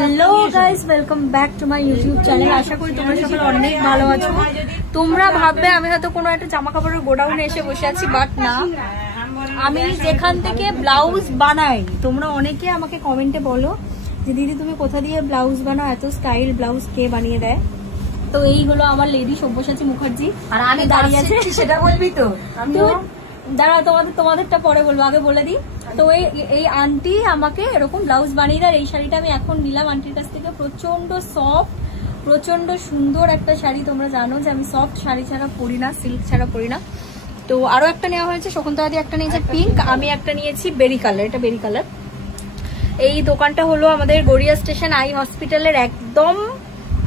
Hello guys, welcome back to my YouTube channel. আশা করি তোমরা সকলে অনেক ভালো আছো। তোমরা ভাববে আমি হয়তো কোনো একটা জামা কাপড়ের গোডাউনে এসে বসে আছি, বাট না, আমি যেখান থেকে ব্লাউজ বানাই। তোমরা অনেকে আমাকে কমেন্টে বলো যে দিদি তুমি কোথা দিয়ে ব্লাউজ বানাও, এত স্টাইল ব্লাউজ কে বানিয়ে দেয়? তো এই হলো আমার লেডি সব্যসাচী মুখার্জি। আর আমি দাঁড়িয়ে আছি, সেটা বলবি তো? দাঁড়া, তোমাদেরটা পরে বলবো, আগে বলে দিই। তো এই আন্টি আমাকে এরকম ব্লাউজ বানিয়ে দেয়। এই শাড়িটা আমি এখন নিলাম আন্টির কাছ থেকে। প্রচন্ড সফট, প্রচন্ড সুন্দর একটা শাড়ি। তোমরা জানো যে আমি সফট শাড়ি ছাড়া পরি না, সিল্ক ছাড়া পরি না। তো আরো একটা নেওয়া হয়েছে, শকুন্তলাদি একটা নিয়েছে পিঙ্ক, আমি একটা নিয়েছি বেরি কালার। এটা বেরি কালার। এই দোকানটা হলো আমাদের গড়িয়া স্টেশন আই হসপিটালের একদম,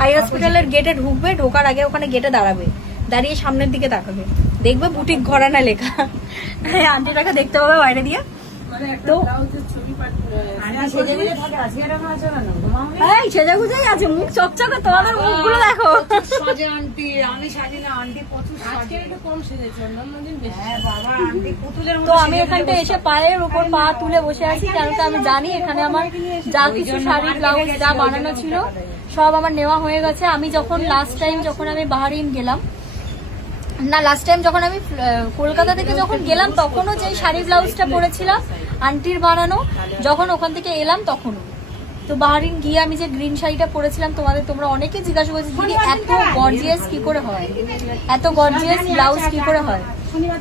আই হসপিটালের গেটে ঢুকবে, ঢোকার আগে ওখানে গেটে দাঁড়াবে, দাঁড়িয়ে সামনের দিকে তাকাবে, দেখবে বুটিক ঘরানা লেখা। আন্টিটাকে দেখতে পাবে বাইরে দিয়ে। তো সেজে গুজেই আছে, মুখ চকচকে, তোমাদের মুখগুলো দেখো। তো আমি এখানটা এসে পায়ের উপর পা তুলে বসে আছি, কারণ আমি জানি এখানে আমার যা কিছু শাড়ি ব্লাউজ যা বানানো ছিল সব আমার নেওয়া হয়ে গেছে। আমি যখন লাস্ট টাইম যখন আমি বাহারিন গেলাম, না লাস্ট টাইম যখন আমি কলকাতা থেকে যখন গেলাম, তখনও যে শাড়ি ব্লাউজটা পরেছিলাম আন্টির বানানো, যখন ওখান থেকে এলাম তখনও। তো বাহারিন গিয়ে আমি যে গ্রিন শাড়িটা পরেছিলাম, তোমরা অনেকে জিজ্ঞাসা করছি দিদি এত গর্জিয়াস কি করে হয়, এত গর্জিয়াস ব্লাউজ কি করে হয়।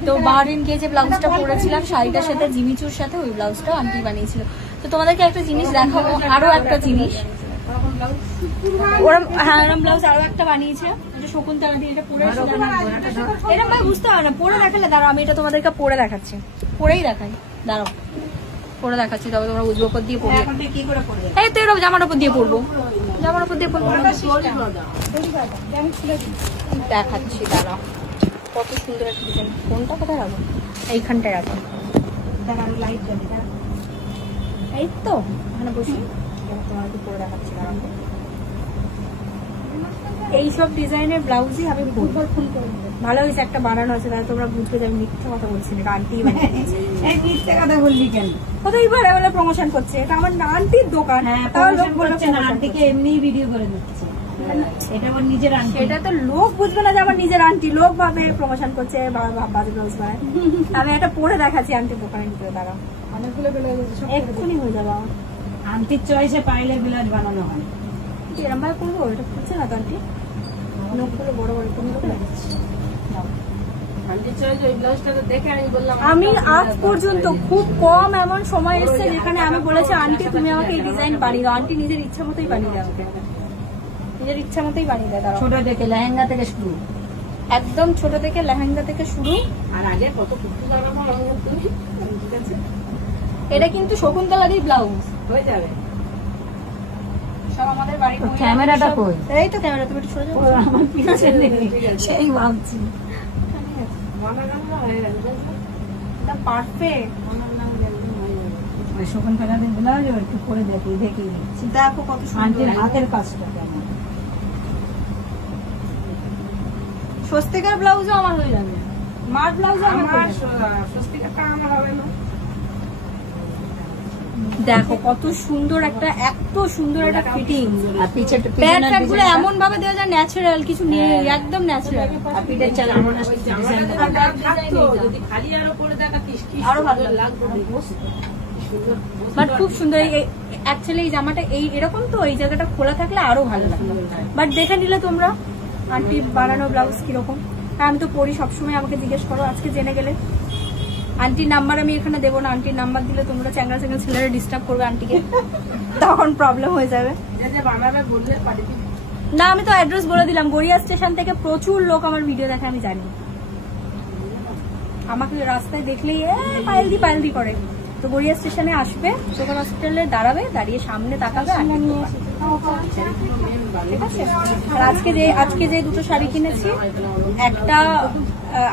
তো বাহারিন গিয়ে যে ব্লাউজটা পরেছিলাম শাড়িটার সাথে জিমিচুর সাথে, ওই ব্লাউজটাও আন্টি বানিয়েছিল। তো তোমাদেরকে একটা জিনিস দেখাবো, আরো একটা জিনিস ওরম, হ্যাঁ ওরম ব্লাউজ আরো একটা বানিয়েছে, শকুন্তলা দিয়ে। এটা পরে এরকম ভাই বুঝতে পারে না, পরে দেখালে দাঁড়াও, আমি এটা তোমাদেরকে পরে দেখাচ্ছি, পরেই দেখাই, দাঁড়াও পরে দেখাচ্ছি, তবে তোমরা বুঝবো উপর দিয়ে পড়বে। এই তো এরকম জামার উপর দিয়ে পড়বো, জামার উপর দিয়ে পড়বো, দেখাচ্ছি, দাঁড়াও। কত সুন্দর একটা ডিজাইন। কোনটা কোথায় রাখবো? এইখানটায় রাখবো, এই তো এখানে বসি, তোমাকে পরে দেখাচ্ছি, দাঁড়াও। এইসব ডিজাইনের ব্লাউজই আমি ভালো হয়েছে একটা বানানো আছে, তাহলে তোমরা বুঝবে যে আমি মিথ্যে কথা বলছি না, আন্টি বানিয়েছে। মিথ্যে কথা বললি কেন? কোথায় বলে প্রমোশন করছে, এটা আমার আন্টির দোকান। তাও লোক বলছে না, আন্টিকে এমনি ভিডিও করে দিচ্ছে, এটা আমার নিজের আন্টি। এটা তো লোক বুঝবে না যে আমার নিজের আন্টি, লোক ভাবে প্রমোশন করছে, বাজে ব্লাউজ বানায়। আমি একটা পরে দেখাচ্ছি আন্টির দোকানের ভিতরে, দাঁড়াও। অনেকগুলো ব্লাউজ এক্ষুনি হয়ে যাবে আমার। আন্টির চয়েসে পাইলে ব্লাউজ বানানো হয়। এরম ভাবে করবো, এটা খুলছে না তো আন্টি, নখগুলো বড় বড় করে লাগাচ্ছি। আমি আজ পর্যন্ত খুব কম এমন সময় এসছে যেখানে আমি বলেছি আন্টি তুমি আমাকে এই ডিজাইন বানিয়ে দাও। আন্টি নিজের ইচ্ছা মতোই বানিয়ে দেয় আমাকে, নিজের ইচ্ছা মতোই বানিয়ে দেয়। ছোট থেকে লেহেঙ্গা থেকে শুরু, একদম ছোট থেকে লেহেঙ্গা থেকে শুরু। আর আগে কত এটা কিন্তু শকুন্তলাদির ব্লাউজ হয়ে যাবে সব আমাদের বাড়ি। ক্যামেরাটা কই? এই তো ক্যামেরা, তুমি একটু সরে যাও, আমার পিছনে নেই, সেই ভাবছি। পারফেক্ট শকুন্তলাদির ব্লাউজ একটু করে দেখি, দেখো কত সুন্দর হাতের কাজটা কেমন। স্বস্তিকার ব্লাউজও আমার হয়ে যাবে, মার ব্লাউজও আমার হয়ে যাবে, স্বস্তিকাটা আমার হবে না। দেখো কত সুন্দর একটা, এত সুন্দর একটা ফিটিং। আর প্যান্ট গুলো এমন ভাবে দেওয়া যায়, ন্যাচারাল কিছু নেই, একদম ন্যাচারাল। আরো ভালো লাগবে, বাট খুব সুন্দর। অ্যাকচুয়ালি এই জামাটা এই এরকম তো, এই জায়গাটা খোলা থাকলে আরো ভালো লাগবে। বাট দেখে নিলে তোমরা আন্টি বানানো ব্লাউজ কিরকম। আমি তো পরি সবসময়, আমাকে জিজ্ঞেস করো, আজকে জেনে গেলে। আন্টির নাম্বার আমি এখানে দেবো না, আন্টির নাম্বার দিলে তোমরা চ্যাংড়া চ্যাংড়া ছেলেরা ডিস্টার্ব করবে আন্টিকে, তখন প্রবলেম হয়ে যাবে। না আমি তো অ্যাড্রেস বলে দিলাম, গড়িয়া স্টেশন থেকে প্রচুর লোক আমার ভিডিও দেখে, আমি জানি। আমাকে রাস্তায় দেখলেই পায়েল দি করে। তো গড়িয়া স্টেশনে আসবে, সোকাল হসপিটালে দাঁড়াবে, দাঁড়িয়ে সামনে তাকাবে। ঠিক আছে। আর আজকে যে দুটো শাড়ি কিনেছি, একটা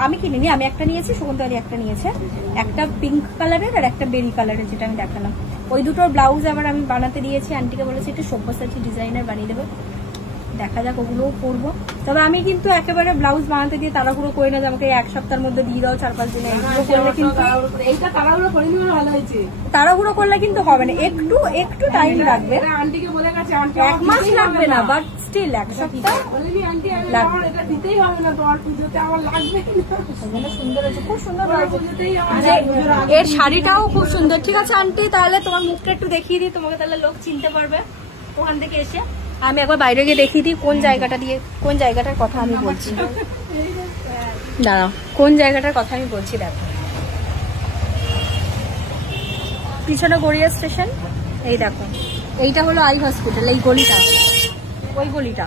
আমি কিনিনি, আমি একটা নিয়েছি, শকুন্তলা একটা নিয়েছে, একটা পিঙ্ক কালারের আর একটা বেরি কালারের, যেটা আমি দেখালাম। ওই দুটোর ব্লাউজ আবার আমি বানাতে দিয়েছি, আন্টিকে বলেছি একটু সব্যসাচী ডিজাইনার বানিয়ে দেবে। দেখা যাক, ওগুলোও পরবো। তবে আমি কিন্তু একেবারে ব্লাউজ বানাতে দিয়ে তাড়াহুড়ো করি না যে আমাকে 1 সপ্তাহের মধ্যে দিয়ে দাও 4-5 দিনে। এইটা তাড়াহুড়ো করে নিলে ভালো হয়েছে। তাড়াহুড়ো করলে কিন্তু হবে না, একটু একটু টাইম লাগবে। আন্টিকে বলে গেছে, আন্টি 1 মাস লাগবে না, বাট স্টিল 1 সপ্তাহ বলেনি আন্টি লাগবে। এটা দিতেই হবে না, তোমার পুজোতে আমার লাগবে না। সুন্দর হয়েছে, খুব সুন্দর হয়েছে। পুজোতেই আমার এর শাড়িটাও খুব সুন্দর। ঠিক আছে আন্টি, তাহলে তোমার মুখটা একটু দেখিয়ে দিই, তোমাকে তাহলে লোক চিনতে পারবে ওখান থেকে এসে। আমি একবার বাইরে গিয়ে দেখিয়ে দিই কোন জায়গাটা দিয়ে, কোন জায়গাটার কথা আমি বলছি। দাঁড়াও, কোন জায়গাটার কথা আমি বলছি দেখো। পিছনে গড়িয়া স্টেশন, এই দেখো এইটা হলো আই হসপিটাল, এই গলিটা, ওই গলিটা,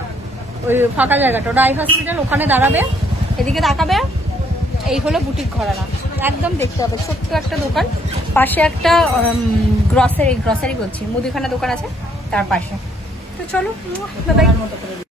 ওই ফাঁকা জায়গাটা ওটা আই হসপিটাল। ওখানে দাঁড়াবে, এদিকে তাকাবে, এই হলো বুটিক ঘরানা। একদম দেখতে হবে, ছোট্ট একটা দোকান, পাশে একটা গ্রসারি বলছি মুদিখানা দোকান আছে তার পাশে। তো চলো, বাই বাই।